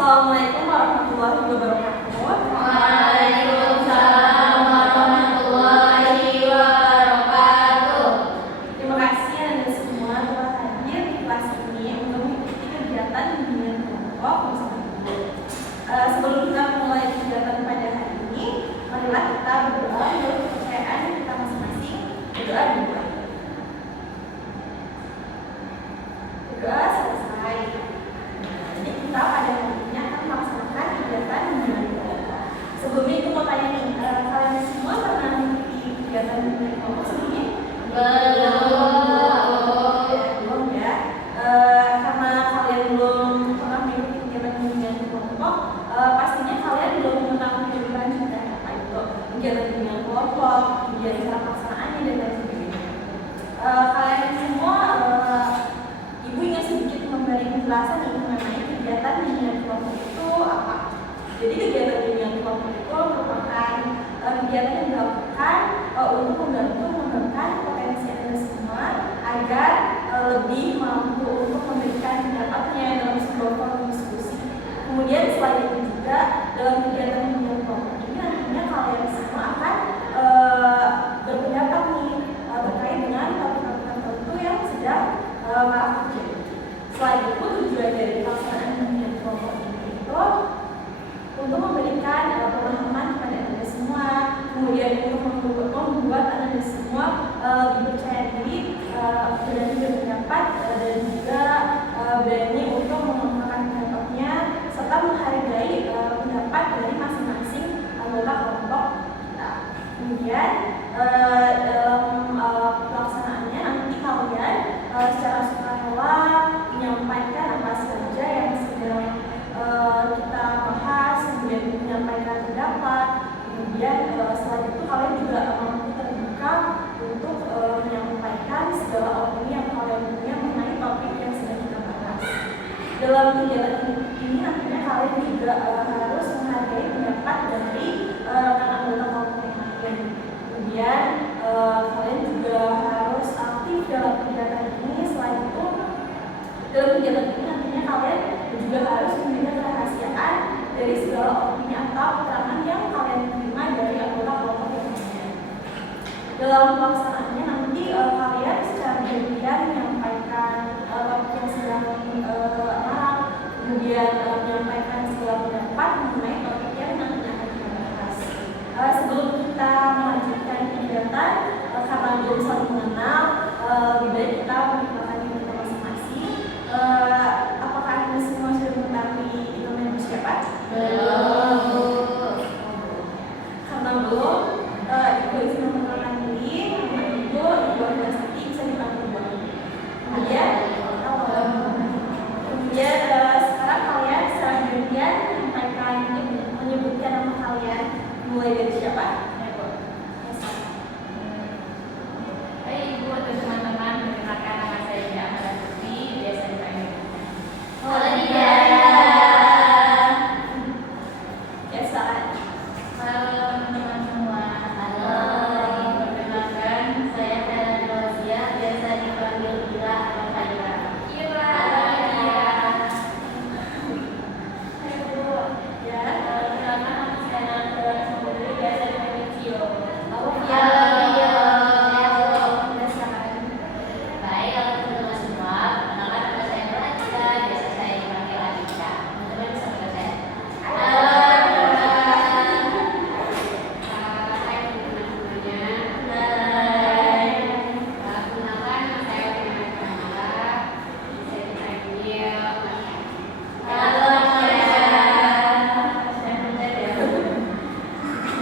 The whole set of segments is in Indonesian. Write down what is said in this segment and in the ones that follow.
Assalamualaikum warahmatullahi wabarakatuh. Waalaikumsalam warahmatullahi wabarakatuh. Terima kasih Anda semua telah hadir di kelas ini untuk mengikuti kegiatan bimbingan kelompok bersama Ibu. Sebelum kita mulai kegiatan pada hari ini, marilah kita berdoa menurut kepercayaan kita masing-masing. Berdoa dulu. Berdoa selesai. Jadi kita pada hari ini akan melaksanakan kegiatan bimbingan kelompok. Sebelumnya itu mau tanya nih, kalian semua pernah mengikuti kegiatan bimbingan kelompok sebelumnya? Belum ya. Karena kalian belum pernah mengikuti kegiatan bimbingan kelompok, pastinya kalian belum mengetahui lebih lanjut ya, apa itu kegiatan bimbingan kelompok, kemudian cara pelaksanaannya dan lain sebagainya. Kalian semua, Ibu ingin sedikit memberi penjelasan nih mengenai kegiatan bimbingan kelompok itu apa. Jadi kegiatan bimbingan kelompok itu merupakan kegiatan yang dilakukan untuk membantu mengembangkan potensi Anda semua agar lebih mampu untuk memberikan pendapatnya dalam sebuah forum diskusi. Kemudian selain itu juga dalam kegiatan bimbingan kelompok ini nantinya kalian semua akan berpendapat nih terkait dengan topik-topik tertentu yang sedang marak terjadi. Selain itu tujuan dari pelaksanaan bimbingan kelompok ini itu untuk memberikan pemahaman kepada Anda semua, kemudian untuk membuat Anda semua lebih percaya diri, berani berpendapat, dan juga berani untuk mengembangkan pendapatnya serta menghargai pendapat dari masing-masing anggota kelompok kita. Kemudian dalam pelaksanaannya nanti kalian secara sukarela menyampaikan apa saja yang sedang kita bahas, kemudian menyampaikan pendapat, kemudian selain itu kalian juga mampu terbuka untuk menyampaikan segala opini yang kalian punya mengenai topik yang sedang kita bahas. Dalam kegiatan ini nantinya kalian juga harus menghargai pendapat dari rekan anggota kelompok yang lain. Kemudian kalian juga harus aktif dalam kegiatan ini. Selain itu dalam kegiatan ini nantinya kalian juga harus menjaga kerahasiaan dari segala opini atau keterangan yang kalian terima dari anggota kelompok yang lain. Dalam pelaksanaannya nanti kalian secara bergantian menyampaikan topik yang sedang marak, kemudian menyampaikan segala pendapat mengenai topik yang nanti akan kita bahas. Sebelum kita melanjutkan kegiatan, karena belum saling mengenal, lebih baik kita mengenalkan diri kita masing-masing. Apakah Anda semua sudah mengetahui namanya siapa? Belum. Karena belum, Ibu izin memperkenalkan diri. Nama Ibu Ardhasati, bisa dipanggil Bu. Kemudian sekarang kalian secara bergantian menyebutkan nama kalian, mulai dari siapa? Hai Ibu atau teman-teman, perkenalkan nama saya Dia Ardhasati, biasa dipanggil. Halo Dia. Ya, silakan. Halo teman-teman semua. Halo. Perkenalkan saya Hana Nawazia, biasa dipanggil Ira atau Khaira. Ira. Hai Bu. Ya. Perkenalkan nama saya Nanda Samburi, biasa dipanggil Cio. Halo. Ya. Ya, silakan. Baik, halo teman-teman semua. Perkenalkan nama saya Nurhadita, biasa saya dipanggil Adita. Teman-teman bisa panggil saya. Halo. Hai teman-teman semuanya. Hai. Perkenalkan nama saya Firman Kamala, bisa dipanggil Masya. Halo, Masya. Saya benar ya.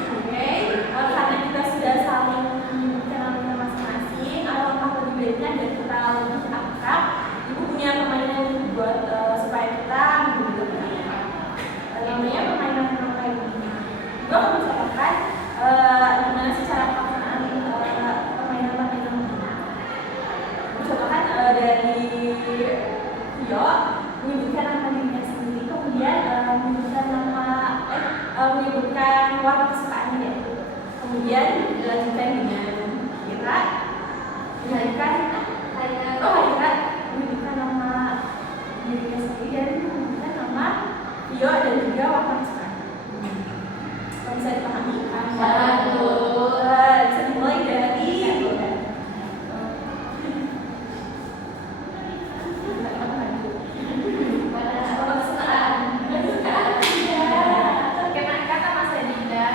Oke, karena kita sudah saling menyebutkan nama masing-masing, alangkah lebih baiknya dan kita lebih akrab. Ibu punya permainan ini buat supaya kita menjadi lebih akrab. Namanya permainan penangkal ini. Ibu akan menceritakan gimana sih cara pelaksanaan permainan ini. Contohkan dari Vio menyebutkan nama dirinya sendiri, kemudian menyebutkan warna kesukaannya ya. Kemudian dilanjutkan dengan Kira, menyebutkan Haira, menyebutkan nama dirinya sendiri dan menyebutkan nama hijau dan juga warna kesukaan. Kalau bisa dipahami? Satu. Bisa dimulai dari warna kesukaan. Kata Mas Dinda,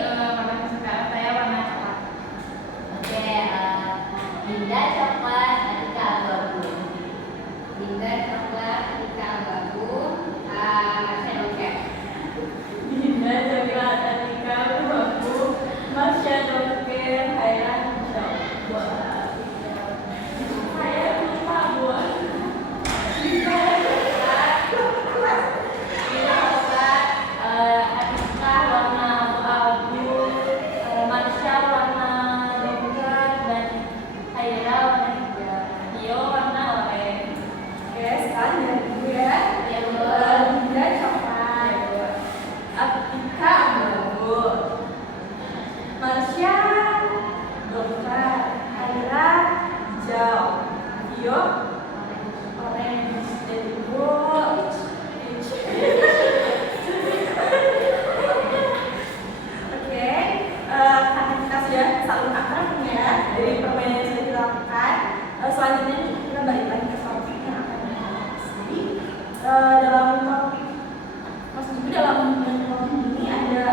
warna kesukaan saya warna coklat. Oke, Dinda coklat, Atika abu-abu. Dinda coklat, Atika abu-abu. Marsha doket. Dinda coklat, Atika abu-abu, Marsha doket, Haira hijau. Wah, saya lupa buat. Dinda coklat, Atika warna abu-abu, Marsha warna doket, dan Haira warna hijau. Tio warna oranye. Oke, sekarang dari ibu ya. Ya, Bu. Dinda coklat, Atika abu-abu, Marsha doket, Haira hijau, Tio orange, dan ibu peach. Oke, karena kita sudah saling akrab ya dari permainan yang sudah dilakukan, selanjutnya nih, kita balik lagi ke topik yang akan kita bahas. Jadi dalam topik, maksud gue dalam topik ini ada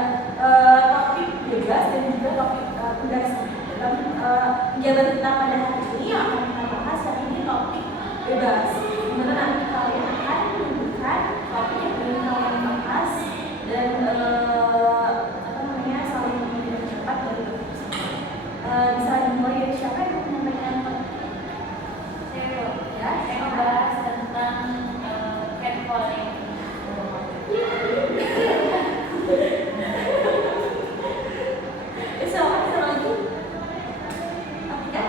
topik bebas dan juga topik tugas. Dalam kegiatan kita pada hari ini yang akan kita bahas hari ini topik bebas. Dimana nanti kalian akan menunjukkan topik yang ingin kalian bahas dan saling menjadi cepat dari topik tersebut. Bisa dimulai dari siapa yang mau menyampaikan topik? Ya, saya mau bahas tentang catcalling. Siapa lagi? Atika?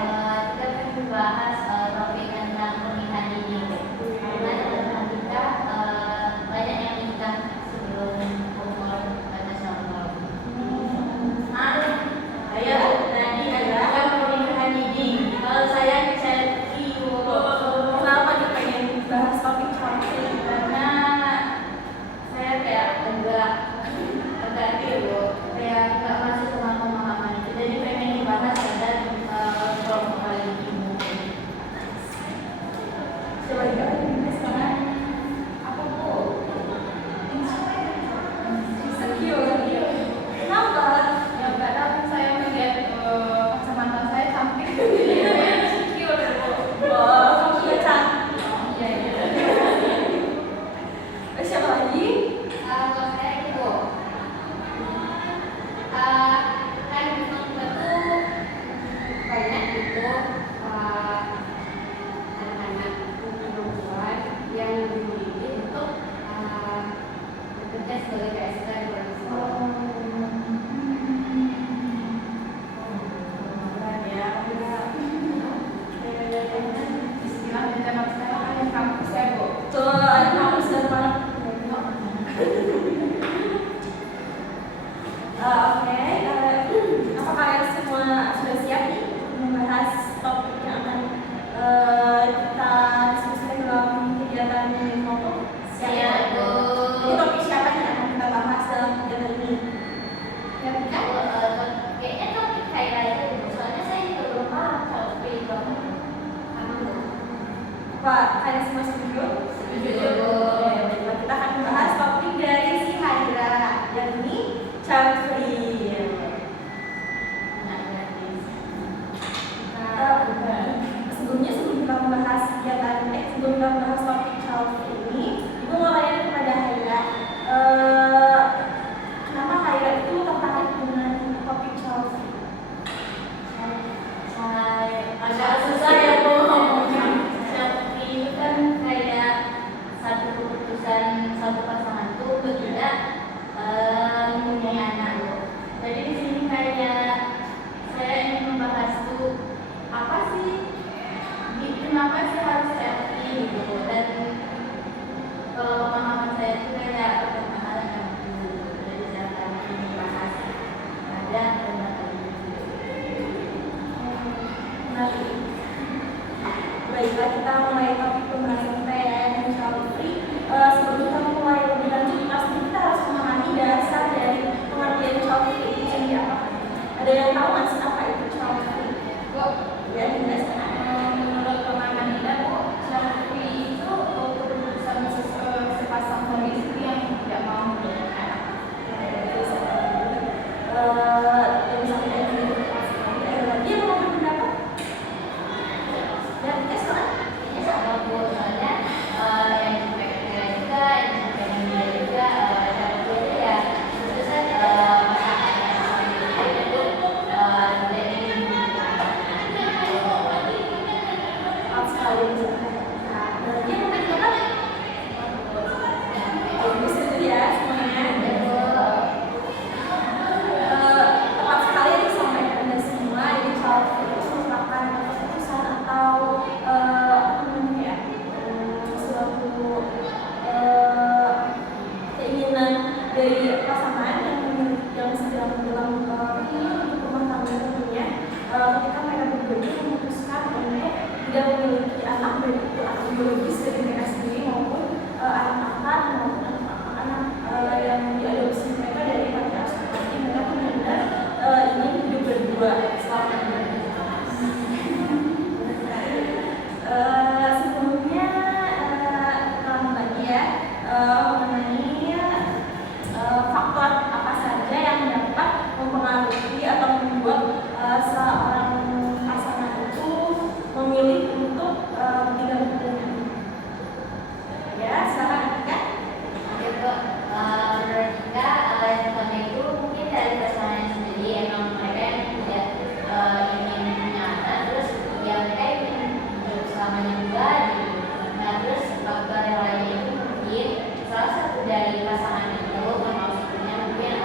dari pasangan itu maksudnya mungkin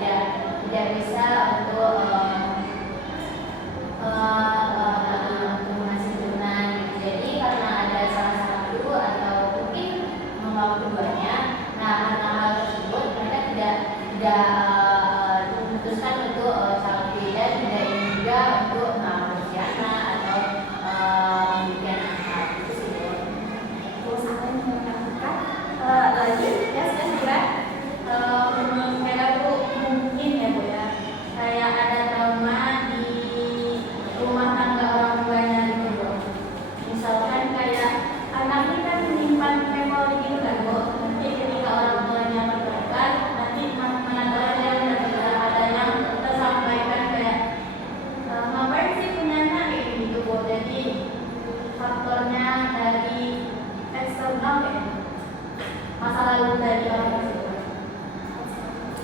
tidak bisa untuk ngasih turunan gitu. Jadi karena ada salah satu atau mungkin membawa keduanya, nah karena hal tersebut mereka tidak memutuskan untuk saling beda, tidak ingin juga untuk memiliki anak atau memiliki anak itu sih Bu. Terus apa yang mereka lakukan lagi ya kira-kira Menurut mereka tuh mungkin ya Bu ya, kayak ada trauma di rumah tangga orang tuanya gitu Bu. Misalkan kayak anak ini kan menyimpan memori gitu kan Bu. Jadi ketika orang tuanya meninggal, nanti mana ada yang tersampaikan kayak ngapain sih punya anak kayak gitu Bu. Jadi faktornya dari eksternal ya, masa lalu dari orang tersebut.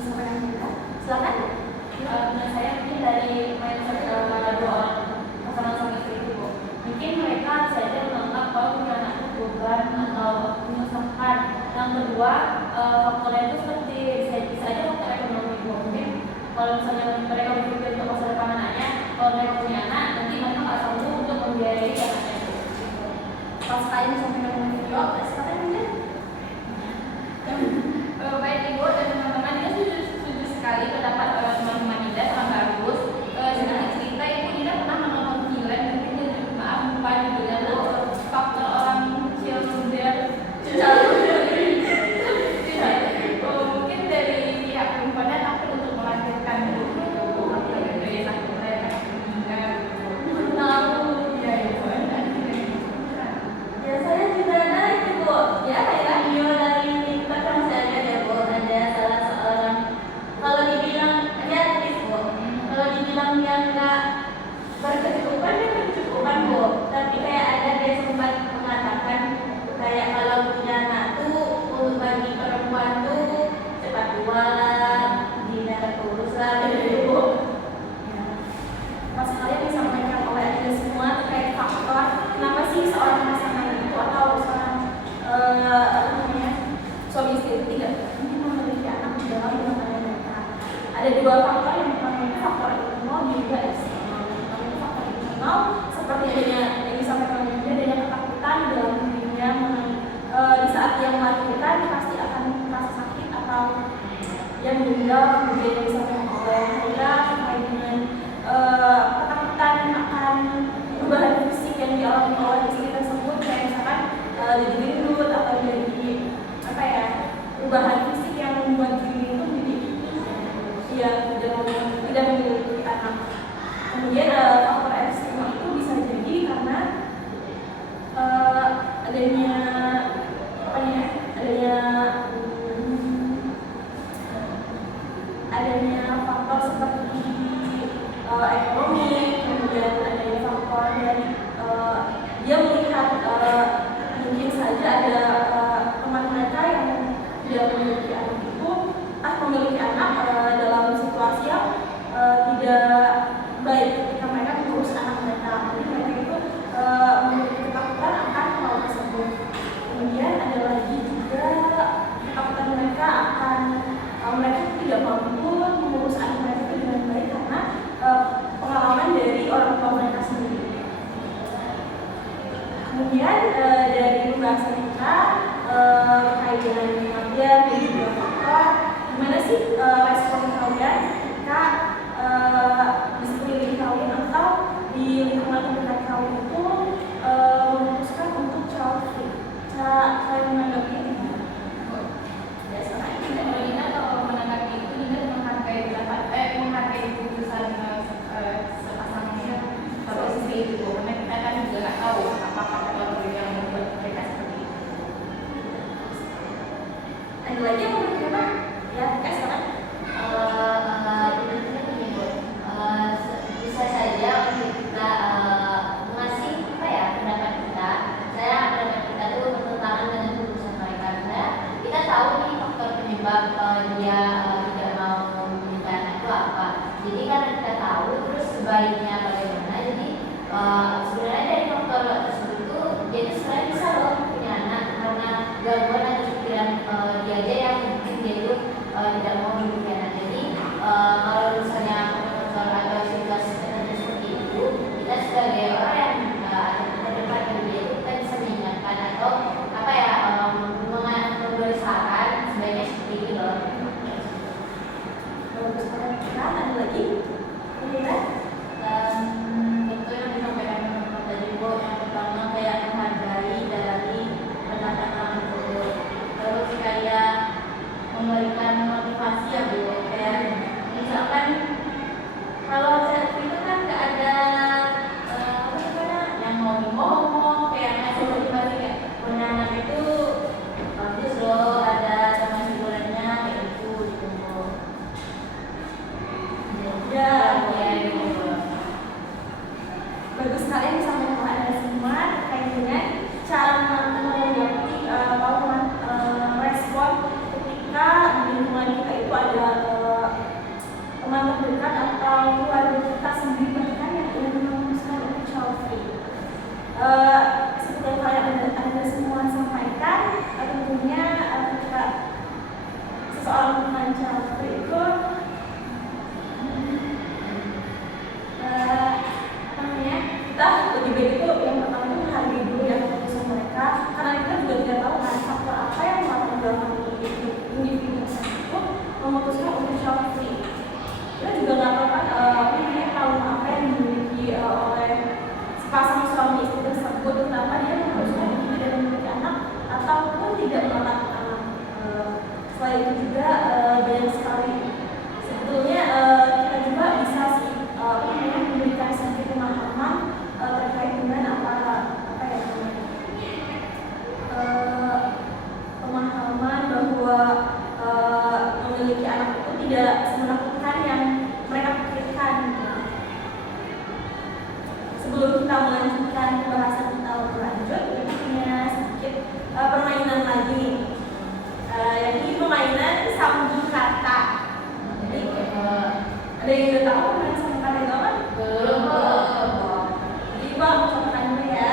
disampaikan kita silakan. Menurut saya mungkin dari mindset dua orang pasangan suami istri itu Bu. Mungkin mereka saja menganggap kalau punya anak itu beban atau menyusahkan. Yang kedua, faktornya itu seperti bisa aja faktor ekonomi Bu. Mungkin kalau misalnya mereka berpikir untuk masa depan anaknya, kalau mereka punya anak, nanti mereka nggak sanggup untuk membiayai anaknya itu. Pas sekali disampaikan dengan video silakan mungkin. Baik Ibu dan teman-teman, dia setuju sekali pendapat teman-teman Dinda, sangat bagus. Sedikit cerita, Ibu Dinda pernah menonton film, mungkin maaf lupa judulnya Bu, faktor orang kecil muda. Mungkin dari pihak perempuannya takut untuk melahirkan dari satu mereka meninggal. Tahu Ya Ibu. Biasanya juga ada itu Bu ya kayak video dari TikTok kan saya lihat ya Bu, ada salah seorang, kalau dibilang dia artis Bu, kalau dibilang dia nggak berkecukupan, dia berkecukupan Bu, tapi kayak ada dia sempat mengatakan kayak kalau punya anak tuh untuk bagi perempuan tuh cepat tua lah, tidak terurus lah gitu Bu. pas kalian disampaikan oleh Anda semua terkait faktor kenapa sih seorang pasangan itu atau seorang apa namanya suami istri itu tidak mungkin memiliki anak di dalam rumah tangga mereka. Ada dua faktor, yang pertama itu faktor internal dan juga eksternal. Yang pertama itu faktor internal seperti adanya yang disampaikan oleh Anda, adanya ketakutan di dalam dirinya di saat dia melahirkan pasti akan merasa sakit atau yang meninggal, kemudian yang disampaikan oleh Haira terkait dengan ketakutan akan perubahan fisik yang dialami oleh istri tersebut, kayak misalkan jadi gendut atau jadi apa ya, perubahan fisik yang membuat diri itu jadi tidak memiliki anak. Kemudian faktor eksternal itu bisa jadi karena adanya apa ya, adanya faktor seperti ekonomi, kemudian adanya faktor dari dia melihat mungkin saja ada teman mereka yang tidak memiliki anak itu memiliki anak dalam situasi yang tidak baik ketika mereka mengurus anak mereka. Jadi mereka itu memiliki ketakutan akan hal tersebut. Kemudian ada lagi juga ketakutan mereka akan mereka tidak mampu mengurus anak mereka itu dengan baik karena pengalaman dari orang tua mereka sendiri. Kemudian dari pembahasan kita terkait dengan kematian dan juga faktor, gimana sih respon kalian ketika di sekeliling kalian atau di lingkungan terdekat kalian itu memutuskan untuk child free? Cara kalian menanggapi ini gimana? Kalau Dinda kalau menanggapi itu, Dinda menghargai keputusan sepasangnya kalau istri itu, karena kita kan juga nggak tahu apa faktor yang membuat mereka seperti itu. Ada lagi yang mau berkata? Ya, silakan. Bisa saja untuk kita ngasih apa ya pendapat kita. Pendapat kita tuh bertentangan dengan keputusan mereka. Kita tahu nih faktor penyebab dia tidak mau menikah itu apa. Jadi karena kita tahu, terus sebaiknya bagaimana. Jadi sebenarnya dari faktor tersebut itu, jadi sebenarnya bisa loh punya anak karena gangguan atau pikiran dia aja Selain itu juga banyak sekali sebetulnya kita juga bisa sih memberikan sedikit pemahaman terkait dengan apa ya namanya, pemahaman bahwa memiliki anak itu tidak semenakutkan yang mereka pikirkan gitu. Sebelum kita melanjutkan pembahasan kita lebih lanjut, kita punya sedikit permainan lagi nih. Yang ini permainan sambung kata. Jadi ada yang udah tahu permainan sambung kata itu apa? Belum. Jadi Bang, contohkan dulu ya.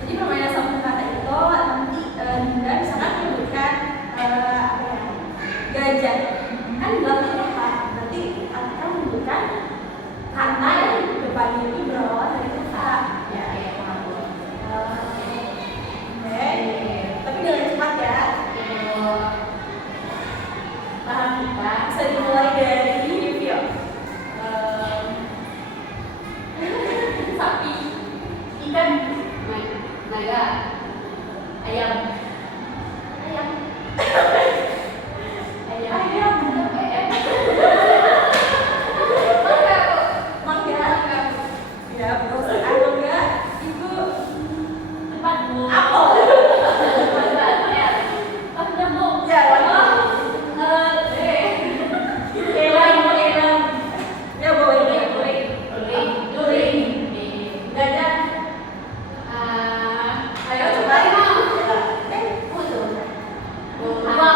Jadi permainan sambung kata itu nanti Dinda misalkan menyebutkan apa ya, gajah. Kan belakangnya apa? Berarti akan menyebutkan kata yang depannya itu berawal dari kata. Ya, Oke. Tapi dengan cepat ya. paham kita. Bisa dimulai dari Vio. Sapi, Ikan, naga, ayam, ayam, ayam, mangga. Ya, terus mangga itu tempat bu, apel. nyambung, Ya, ya boleh. during, Gajah. Ayo coba. Harimau. Coba.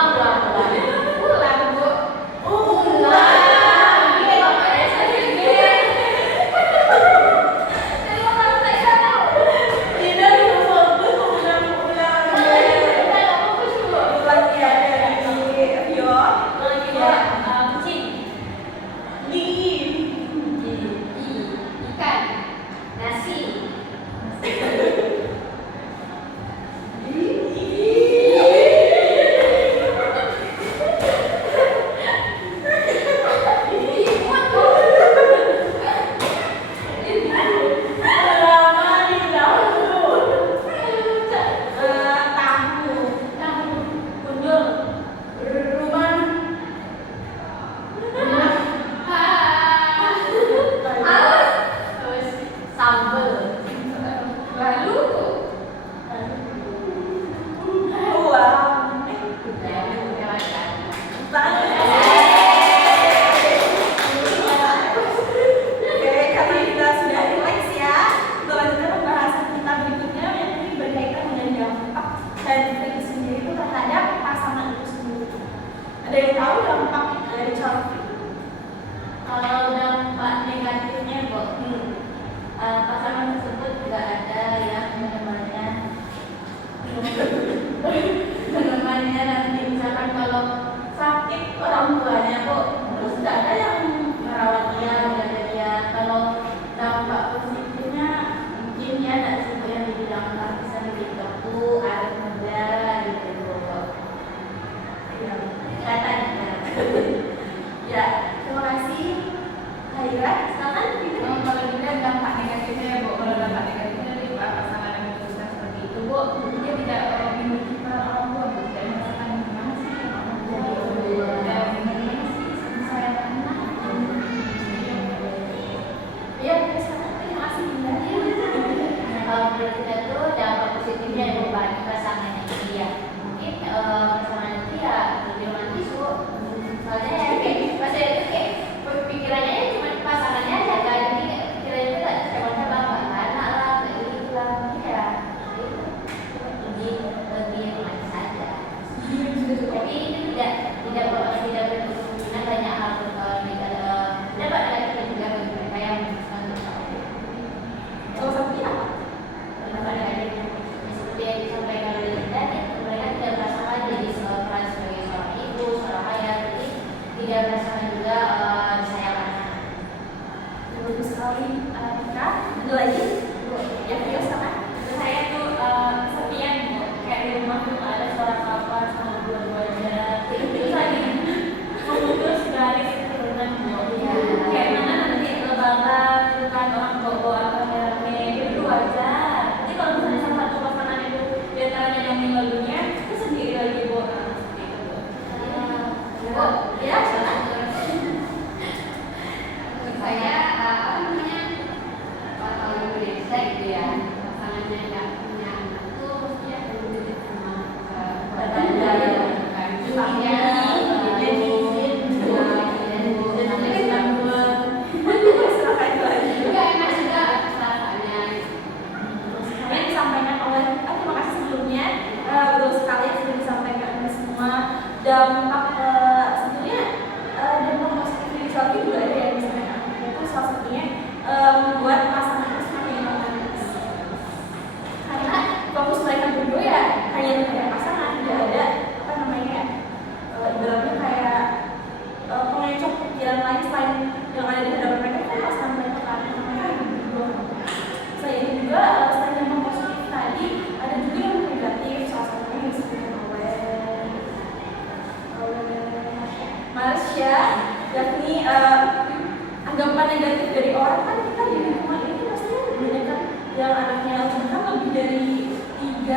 negatif dari orang kan kita di lingkungan ini pastinya kebanyakan yang anaknya bahkan lebih dari 3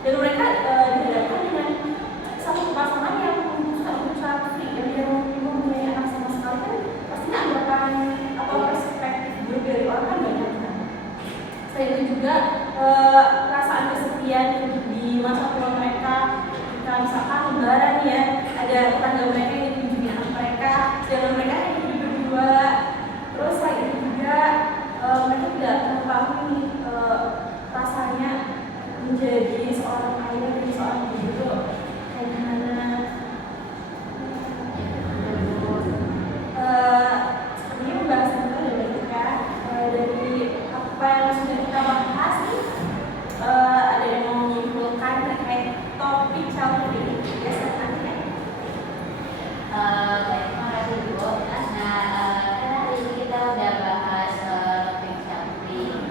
dan mereka dihadapkan dengan satu pasangan yang berusaha yang mempunyai anak sama sekali kan pastinya anggapan atau perspektif buruk dari orang kan banyak kan. Selain itu juga perasaan kesepian di masa tua mereka ketika misalkan lebaran ya ada tetangga mereka yang dikunjungi anak mereka sedangkan mereka hanya hidup berdua. Terus selain itu juga mereka tidak mengetahui rasanya menjadi seorang ayah dan seorang ibu itu kayak gimana. Sepertinya pembahasan kita udah banyak ya dari apa yang sudah kita bahas nih. Ada yang mau menyimpulkan terkait topik childhood ini? Ya, silakan ya. Baik, terima kasih Bu. Nah, kan hari ini kita udah bahas topik childhood.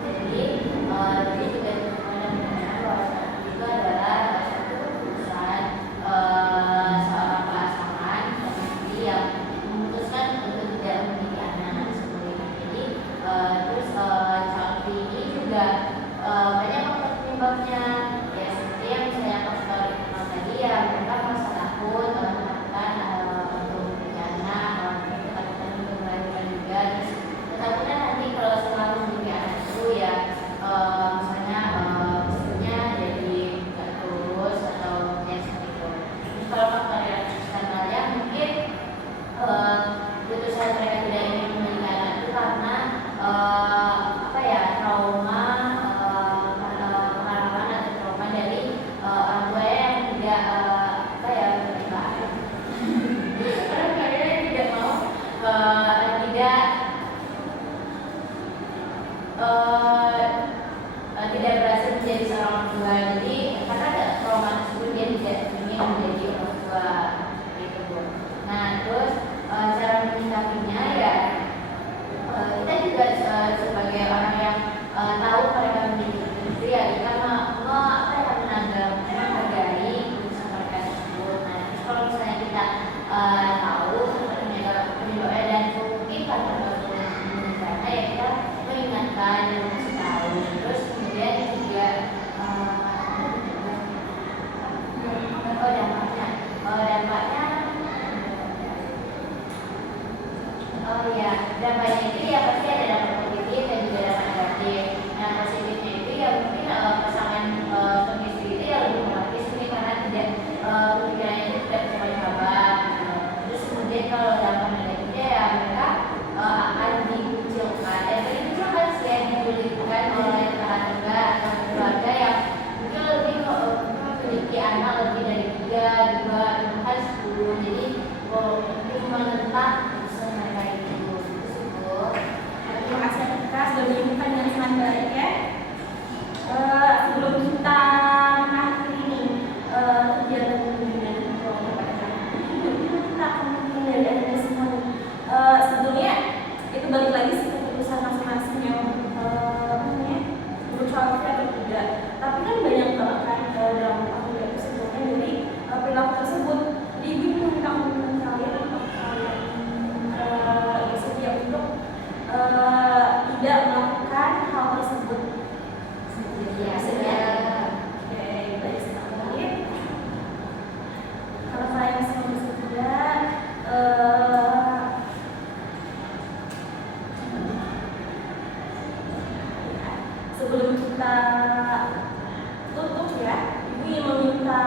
Jadi, ini juga benar-benar bahwa itu adalah satu keputusan seorang pasangan suami istri yang memutuskan untuk tidak memiliki anak seperti itu. Jadi, terus childhood ini juga banyak faktor penyebabnya. Ya, seperti yang misalnya faktor tadi ya mereka merasa takut ketakutan untuk memiliki anak, ketakutan untuk melahirkan juga. Terus ketakutan nanti kalau selalu memiliki anak itu ya misalnya istrinya jadi nggak terus atau yang seperti itu. Terus kalau faktor yang eksternalnya mungkin putusan mereka tidak ingin memiliki anak itu karena apa ya trauma pengalaman atau trauma dari orang tua yang tidak apa ya berbaik. Karena kalian tidak mau tidak berhasil menjadi seorang orang tua. Jadi karena ada trauma tersebut dia tidak ingin menjadi orang tua gitu Bu. Nah terus cara menyikapinya ya kita juga sebagai orang yang tahu mereka memiliki istri ya kita menghargai keputusan mereka tersebut. Nah terus kalau misalnya kita tahu penyebabnya dan mungkin karena menikahnya ya kita mengingatkan dan kasih tahu. Terus kemudian juga dampaknya itu ya pasti ada dampak positif dan juga dampak negatif. Nah positifnya itu ya mungkin pasangan suami istri itu ya lebih romantis mungkin karena tidak pemikirannya itu tidak bersahabat. Terus kemudian kalau dampak negatifnya ya mereka akan dikucilkan dan dikucilkan sih yang diberikan oleh tetangga atau keluarga yang mungkin lebih memiliki anak lebih dari 3, 2, bahkan 10. Jadi mungkin menentang keputusan mereka itu. Terima kasih Atika sudah menyebutkan dengan sangat baik ya. Sebelum kita mengakhiri ini kegiatan pembinaan kita akan mengenai Anda semua. Sebelumnya itu balik lagi sih keputusan masing-masing yang berusaha atau tidak. Tapi kan banyak banget kan dalam aku ya sebelumnya dari perilaku tersebut. Jadi ibu meminta komitmen kalian untuk kalian bersedia untuk tidak melakukan hal tersebut. Ya, Oke, baik sekali. Kalau saya masih bersedia, sebelum kita tutup ya, ibu ingin meminta